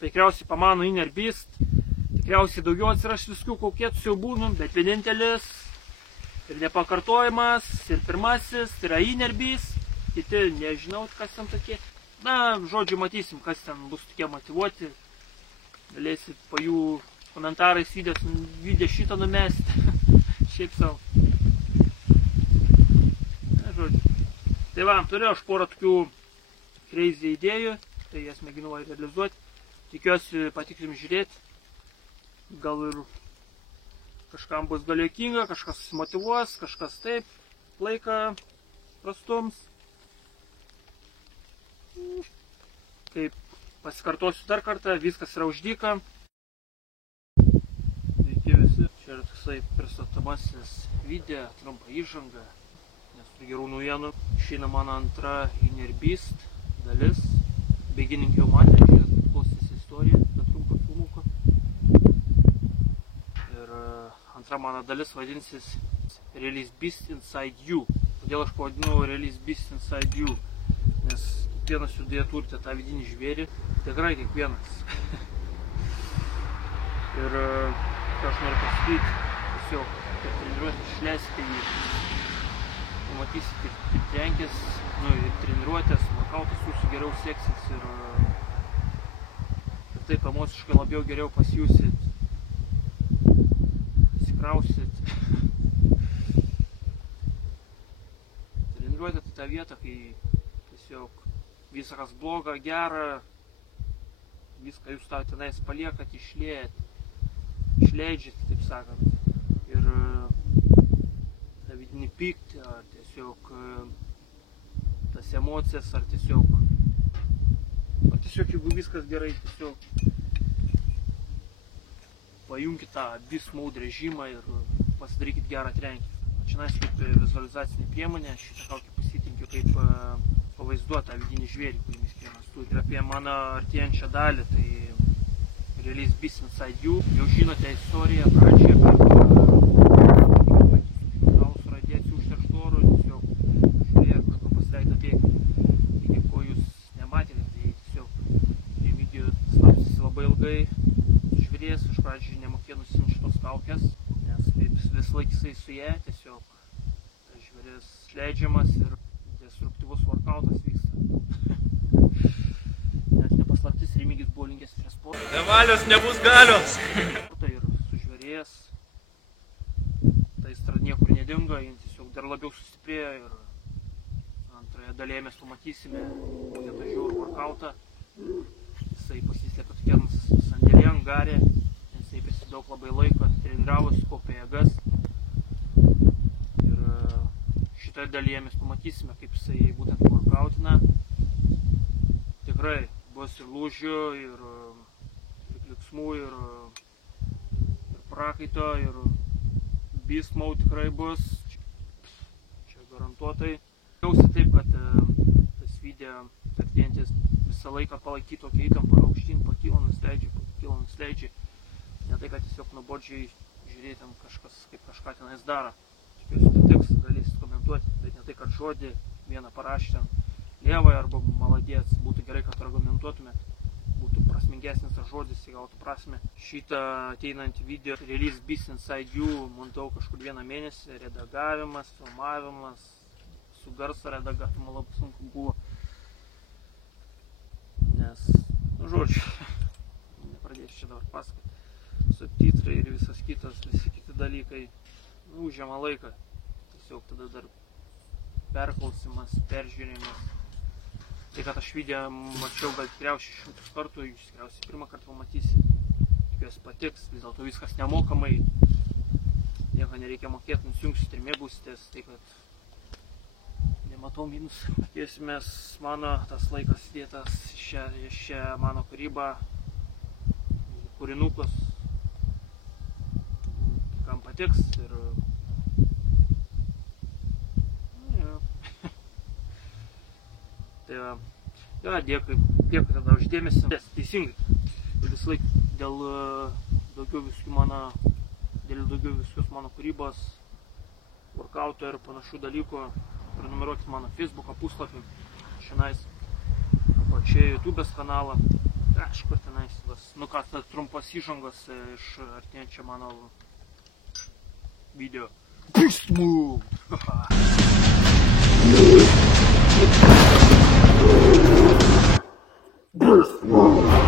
Tikriausiai pamano Inner Beast, tikriausiai daugiau atsiras viskių kokie siaubūnų, bet vienintelis ir nepakartojimas, ir pirmasis, tai yra Inner Beast, kiti nežinau, kas ten tokie. Na, žodžiu, matysim, kas ten bus tokie motyvuoti, galėsit po jų komentarais video šitą numesti, šiaip savo. Na, žodžiu. Tai va, turiu aš porą tokių crazy idėjų, tai jas mėginau realizuoti. Tikiuosi patiks jums žiūrėti. Gal ir kažkam bus gal juokinga, kažkas susimotyvuos, kažkas taip, laiką prastums. Kaip pasikartosiu dar kartą, viskas yra už dyką. Sveiki visi, čia yra toksai pristatomasis video, trumpa įžanga, nes turiu gerų naujienų. Išeina mano antra Inner Beast dalis. Beginning jau matė, čia klausys istorija, be trumpo filmuko. Ir antra mano dalis vadinsis Release Beast Inside You. Kodėl aš pavadinau Release Beast Inside You? Nes kiekvienas judėje turite tą vidinį žvėrį, tikrai kiekvienas. Ir ką aš noriu pasakyti, tiesiog, kad treniruotės išleisite jį, pamatysite kaip trenkės, ir treniruotės, workoutas jūsų geriau seksis ir taip emociškai labiau geriau pasijūsit, įsikrausit. Treniruotė tai ta vieta, kai tiesiog viskas bloga, gera, viską jūs tą tenais paliekat, išleidžiat, taip sakant. Ir tą vidinį pyktį, ar tiesiog tas emocijas, ar tiesiog jeigu viskas gerai, tiesiog pajunkit tą beast mode režimą ir pasidarykit gerą trenkį. Čia kaip vizualizacinė priemonė, šitą kaukę pasitinkiu kaip pavaizduotą vidinį žvėrį, kurį mes kiekvienas turi. Ir apie mano artėjančią dalį, tai Release Beast Inside You. Jau žinote istoriją pradžią, kaip gaus radiacijų užteršto oro, tiesiog žvėrė kažko pasileido bėgti. Iki ko jūs nematėte, tai tiesiog video slapstėsi labai ilgai. Žvėrės iš pradžių nemokė nusiimti šitos kaukės, nes vis laik jisai su ją, tiesiog tas žvėrės išleidžiamas ir destruktyvus workoutas vyksta. Net nepaslaptis, Remigijus buvo linkęs prie sporto. Nevalios nebus galios! Ir sužvėrės, ta aistra niekur nedingo, jin tiesiog dar labiau sustiprėjo ir antroje dalyje mes pamatysime būtent žiaurų workoutą. Jisai pasislėpė tokiam sandėlė angarė, nes jisai daug labai laiko treniravosi, kaupė jėgas. Ir šitoje dalyje mes pamatysime, kaip jisai būtent workoutina. Tikrai bus ir lūžių, ir kliksmų, ir prakaito, ir beast mode tikrai bus. Čia garantuotai. Jausi taip, kad tas video artėjantis visą laiką palaikyt tokią įtampą, aukštyn pakyla, nusileidžia. Ne tai, kad tiesiog nuobodžiai žiūrėtum kažkas, kaip kažką tenais daro. Tikiuosi, patiks, galėsit komentuoti, bet ne tai, kad žodį vieną parašyti lievai arba maladės, būtų gerai, kad argumentuotumėt, būtų prasmingesnis tas žodis, įgautų prasme. Šitą ateinantį video Release Beast Inside You montau kažkur vieną mėnesį, redagavimas, filmavimas, su garso redagavimu labai sunku buvo. Nes, žodžiu, nepradėsiu čia dabar pasakoti, subtitrai ir visas kitas, visi kiti dalykai, užima laiką, tiesiog tada dar perklausimas, peržiūrėjimas. Tai, kad aš video mačiau gal tikriausiai 100 kartų, jūs tikriausiai pirmą kartą pamatysi, tikiuosi patiks, vis dėlto viskas nemokamai, nieko nereikia mokėti, nusijungsit ir mėgausitės, tai kad nematau minusų. Tikėsimės mano tas laikas dėtas šią mano kūrybą, kūrinukus, kam patiks ir tai va, dėkui tada už dėmesį. Teisingai, vis laik dėl daugiau viskios mano kūrybos, workouto ir panašių dalykų, prenumeruokit mano Facebook'o puslapį, šiandien apačioje YouTube'ės kanalą, kažkur tenais Nu ką, tas trumpas įžangos iš artėjančio mano video. Beast Mode! Beast Mode!